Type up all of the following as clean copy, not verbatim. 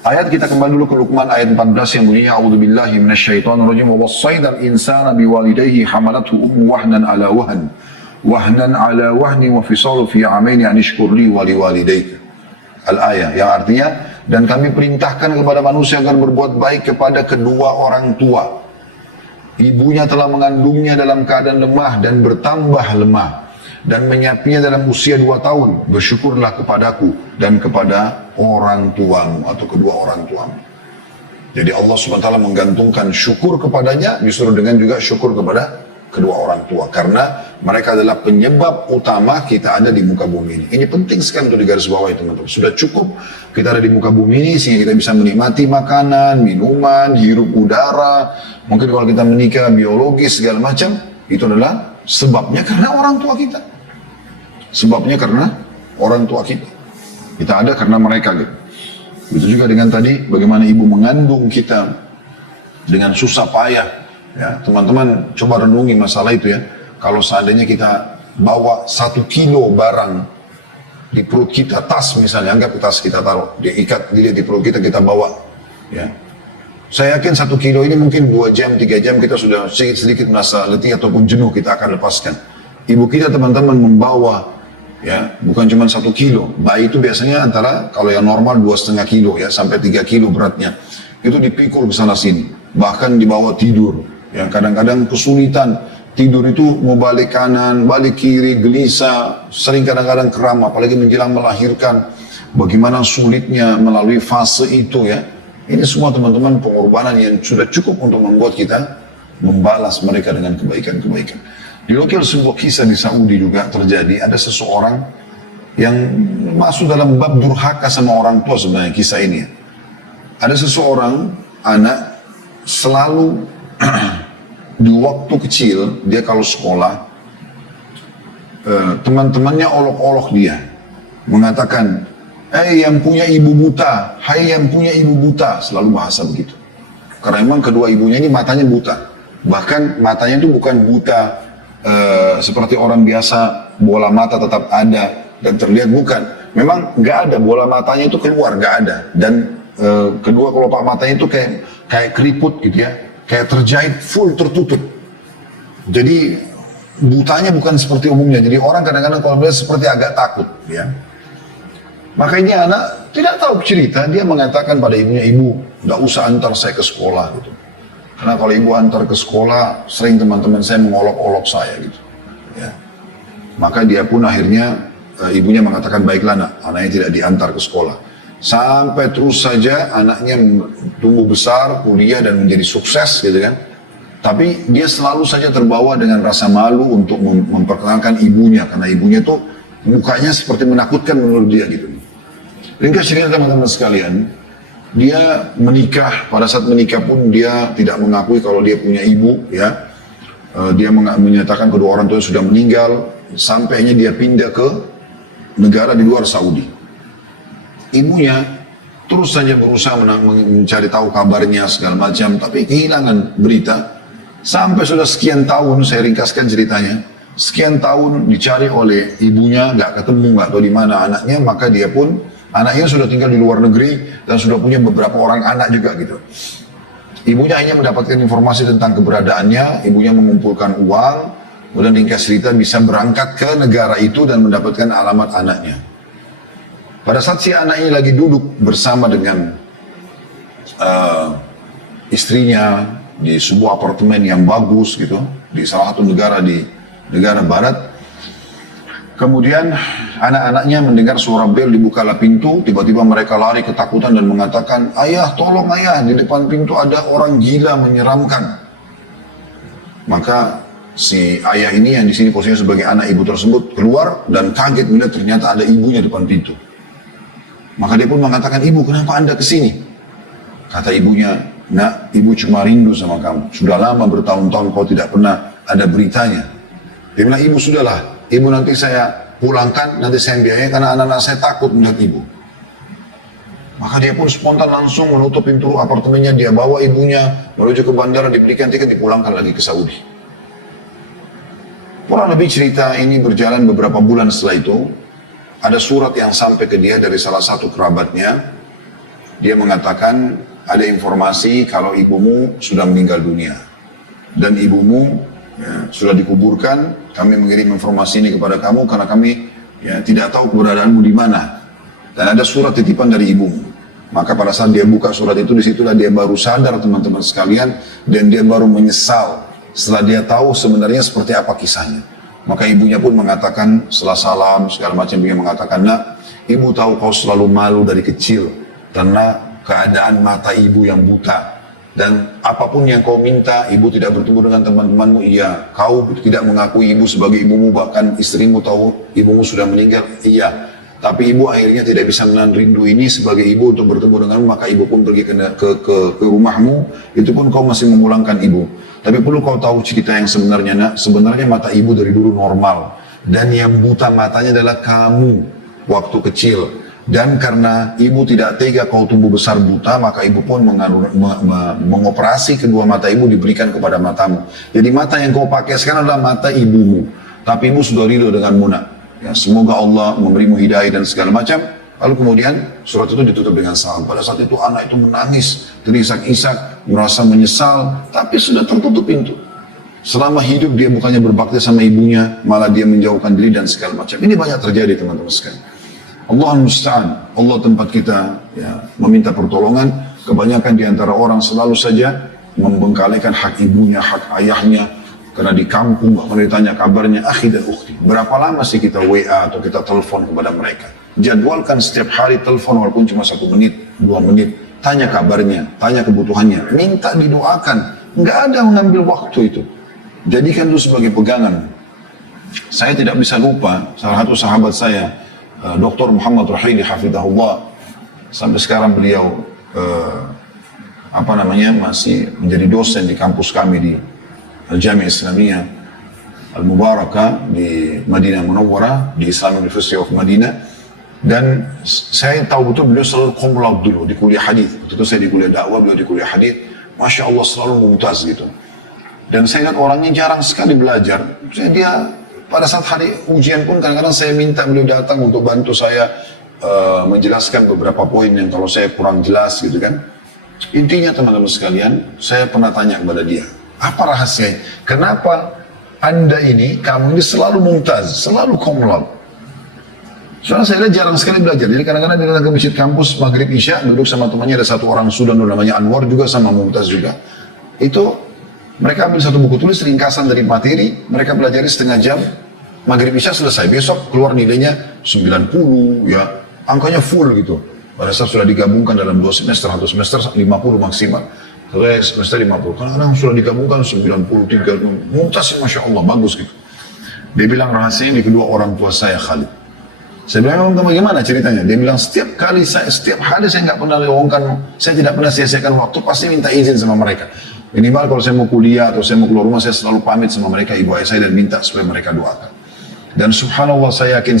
Ayat kita kembali dulu ke Luqman ayat 14 yang bunyinya a'udzubillahi minasyaitonirrajim wa wassaynal insana biwalidayhi hamalathu ummuhu wahnan ala wahni wa fisalu fi amaini an ishkur li wa liwalidayka. Al-ayah yang artinya dan kami perintahkan kepada manusia agar berbuat baik kepada kedua orang tua. Ibunya telah mengandungnya dalam keadaan lemah dan bertambah lemah dan menyapinya dalam usia 2 tahun. Bersyukurlah kepadaku dan kepada orang tuamu atau kedua orang tuamu. Jadi Allah SWT menggantungkan syukur kepadanya justru dengan juga syukur kepada kedua orang tua. Karena mereka adalah penyebab utama kita ada di muka bumi ini. Ini penting sekali untuk digarisbawahi teman-teman. Sudah cukup kita ada di muka bumi ini sehingga kita bisa menikmati makanan, minuman, hirup udara. Mungkin kalau kita menikah biologis segala macam, itu adalah sebabnya karena orang tua kita. Sebabnya karena orang tua kita. Kita ada karena mereka gitu. Itu juga dengan tadi bagaimana ibu mengandung kita dengan susah payah. Ya, teman-teman coba renungi masalah itu ya. Kalau seandainya kita bawa 1 kilo barang di perut kita, tas misalnya, anggap tas kita taruh, diikat dilihat di perut kita bawa. Ya. Saya yakin 1 kilo ini mungkin 2 jam, 3 jam kita sudah sedikit merasa letih ataupun jenuh, kita akan lepaskan. Ibu kita teman-teman membawa, ya bukan cuma 1 kilo. Bayi itu biasanya antara, kalau yang normal 2,5 kilo ya, sampai 3 kilo beratnya. Itu dipikul ke sana sini, bahkan dibawa tidur. Ya kadang-kadang kesulitan, tidur itu mau balik kanan, balik kiri, gelisah, sering kadang-kadang kram, apalagi menjelang melahirkan. Bagaimana sulitnya melalui fase itu ya. Ini semua teman-teman pengorbanan yang sudah cukup untuk membuat kita membalas mereka dengan kebaikan-kebaikan. Dinukil sebuah kisah di Saudi juga terjadi, ada seseorang yang masuk dalam bab durhaka sama orang tua sebenarnya kisah ini. Ada seseorang anak selalu di waktu kecil dia kalau sekolah teman-temannya olok-olok dia mengatakan, "Hei yang punya ibu buta, hai yang punya ibu buta," selalu bahasa begitu. Karena memang kedua ibunya ini matanya buta. Bahkan matanya itu bukan buta seperti orang biasa, bola mata tetap ada dan terlihat, bukan. Memang nggak ada, bola matanya itu keluar, nggak ada. Dan kedua kelopak matanya itu kayak keriput gitu ya, kayak terjahit full tertutup. Jadi butanya bukan seperti umumnya. Jadi orang kadang-kadang kalau melihat seperti agak takut ya. Maka ini anak tidak tahu cerita, dia mengatakan pada ibunya, "Ibu, nggak usah antar saya ke sekolah," gitu. Karena kalau ibu antar ke sekolah, sering teman-teman saya mengolok-olok saya gitu. Ya. Maka dia pun akhirnya ibunya mengatakan, "Baiklah nak, anaknya tidak diantar ke sekolah." Sampai terus saja anaknya tumbuh besar, kuliah dan menjadi sukses gitu kan. Tapi dia selalu saja terbawa dengan rasa malu untuk memperkenalkan ibunya, karena ibunya tuh mukanya seperti menakutkan menurut dia gitu. Ringkas cerita teman-teman sekalian, dia menikah, pada saat menikah pun dia tidak mengakui kalau dia punya ibu ya. Dia menyatakan kedua orang tuanya sudah meninggal, sampainya dia pindah ke negara di luar Saudi. Ibunya terus saja berusaha mencari tahu kabarnya segala macam, tapi kehilangan berita. Sampai sudah sekian tahun, saya ringkaskan ceritanya, sekian tahun dicari oleh ibunya, nggak ketemu, nggak tahu di mana anaknya. Maka dia pun, anaknya sudah tinggal di luar negeri dan sudah punya beberapa orang anak juga gitu. Ibunya hanya mendapatkan informasi tentang keberadaannya, ibunya mengumpulkan uang, kemudian ringkas cerita bisa berangkat ke negara itu dan mendapatkan alamat anaknya. Pada saat si anak ini lagi duduk bersama dengan istrinya di sebuah apartemen yang bagus gitu, di salah satu negara di negara barat. Kemudian anak-anaknya mendengar suara bel, dibukalah pintu, tiba-tiba mereka lari ketakutan dan mengatakan, "Ayah, tolong ayah, di depan pintu ada orang gila menyeramkan." Maka si ayah ini yang di sini posisinya sebagai anak ibu tersebut keluar dan kaget melihat ternyata ada ibunya depan pintu. Maka dia pun mengatakan, "Ibu, kenapa Anda kesini?" Kata ibunya, "Nak, ibu cuma rindu sama kamu. Sudah lama bertahun-tahun kau tidak pernah ada beritanya." Dia bilang, "Ibu sudahlah, ibu nanti saya pulangkan, nanti saya biayai karena anak-anak saya takut melihat ibu." Maka dia pun spontan langsung menutup pintu apartemennya, dia bawa ibunya menuju ke bandara, diberikan tiket, dipulangkan lagi ke Saudi. Kurang lebih cerita ini berjalan beberapa bulan setelah itu, ada surat yang sampai ke dia dari salah satu kerabatnya dia mengatakan ada informasi kalau ibumu sudah meninggal dunia dan ibumu sudah dikuburkan. Kami mengirim informasi ini kepada kamu karena kami tidak tahu keberadaanmu di mana. Dan ada surat titipan dari ibumu. Maka pada saat dia buka surat itu, disitulah dia baru sadar teman-teman sekalian, dan dia baru menyesal setelah dia tahu sebenarnya seperti apa kisahnya. Maka ibunya pun mengatakan, setelah salam segala macam, dia mengatakan, nak, ibu tahu kau selalu malu dari kecil karena keadaan mata ibu yang buta. Dan apapun yang kau minta, ibu tidak bertemu dengan teman-temanmu, iya. Kau tidak mengakui ibu sebagai ibumu, bahkan istrimu tahu ibumu sudah meninggal, iya. Tapi ibu akhirnya tidak bisa menahan rindu ini sebagai ibu untuk bertemu denganmu, maka ibu pun pergi ke rumahmu, itu pun kau masih memulangkan ibu. Tapi perlu kau tahu cerita yang sebenarnya, nak, sebenarnya mata ibu dari dulu normal. Dan yang buta matanya adalah kamu waktu kecil. Dan karena ibu tidak tega kau tumbuh besar buta, maka ibu pun mengoperasi kedua mata ibu, diberikan kepada matamu. Jadi mata yang kau pakai sekarang adalah mata ibumu. Tapi ibu sudah ridho denganmu, nak. Ya, semoga Allah memberimu hidayah dan segala macam. Lalu kemudian surat itu ditutup dengan salam. Pada saat itu anak itu menangis, terisak-isak, merasa menyesal, tapi sudah tertutup pintu. Selama hidup dia bukannya berbakti sama ibunya, malah dia menjauhkan diri dan segala macam. Ini banyak terjadi teman-teman sekalian. Allah musta'an, Allah tempat kita meminta pertolongan. Kebanyakan di antara orang selalu saja membengkalikan hak ibunya, hak ayahnya. Karena di kampung bahkan ditanya kabarnya akhi dan ukhti. Berapa lama sih kita WA atau kita telepon kepada mereka? Jadwalkan setiap hari telepon walaupun cuma 1 menit, 2 menit. Tanya kabarnya, tanya kebutuhannya. Minta didoakan. Nggak ada mengambil waktu itu. Jadikan itu sebagai pegangan. Saya tidak bisa lupa salah satu sahabat saya, Dr. Muhammad Rahili Hafidahullah. Sampai sekarang beliau masih menjadi dosen di kampus kami di Al-Jami' Islamiyah Al-Mubarakah di Madinah Munawwarah, di Islamic University of Madinah. Dan saya tahu betul beliau selalu cum laude dulu di kuliah hadis. Waktu itu saya di kuliah dakwah, beliau di kuliah hadis. Masya Allah selalu mumtaz gitu. Dan saya lihat orangnya jarang sekali belajar. Dia pada saat hari ujian pun kadang-kadang saya minta beliau datang untuk bantu saya menjelaskan beberapa poin yang kalau saya kurang jelas gitu kan. Intinya teman-teman sekalian, saya pernah tanya kepada dia, apa rahasianya? Kenapa Anda ini, kamu ini selalu mumtaz, selalu cum laude? Soalnya saya lihat jarang sekali belajar. Jadi kadang-kadang dia datang ke masjid kampus maghrib isya, duduk sama temannya, ada satu orang Sudan namanya Anwar juga sama mumtaz juga. Itu mereka ambil satu buku tulis ringkasan dari materi, mereka pelajari setengah jam, maghrib isya selesai. Besok keluar nilainya 90 ya, angkanya full gitu. Pada saat sudah digabungkan dalam 2 semester, 1 semester 50 maksimal. Semester 50, kadang-kadang sudah digabungkan 93, mumtaz, Masya Allah, bagus gitu. Dia bilang rahasianya di kedua orang tua saya, Khalid. Saya bilang, memang bagaimana ceritanya? Dia bilang, setiap hari saya nggak pernah lewongkan, saya tidak pernah sia-siakan waktu, pasti minta izin sama mereka. Minimal kalau saya mau kuliah atau saya mau keluar rumah, saya selalu pamit sama mereka, ibu ayah saya, dan minta supaya mereka doakan. Dan subhanallah, saya yakin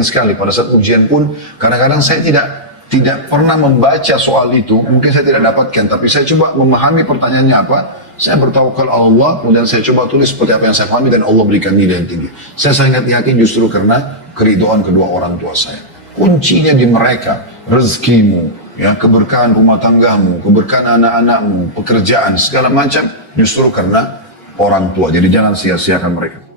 sekali, pada saat ujian pun, kadang-kadang saya tidak pernah membaca soal itu, mungkin saya tidak dapatkan, tapi saya coba memahami pertanyaannya apa, saya bertawakal Allah, kemudian saya coba tulis seperti apa yang saya pahami, dan Allah berikan nilai yang tinggi. Saya sangat yakin justru karena keridhaan kedua orang tua saya. Kuncinya di mereka, rezekimu, ya, keberkahan rumah tanggamu, keberkahan anak-anakmu, pekerjaan, segala macam, justru karena orang tua. Jadi jangan sia-siakan mereka.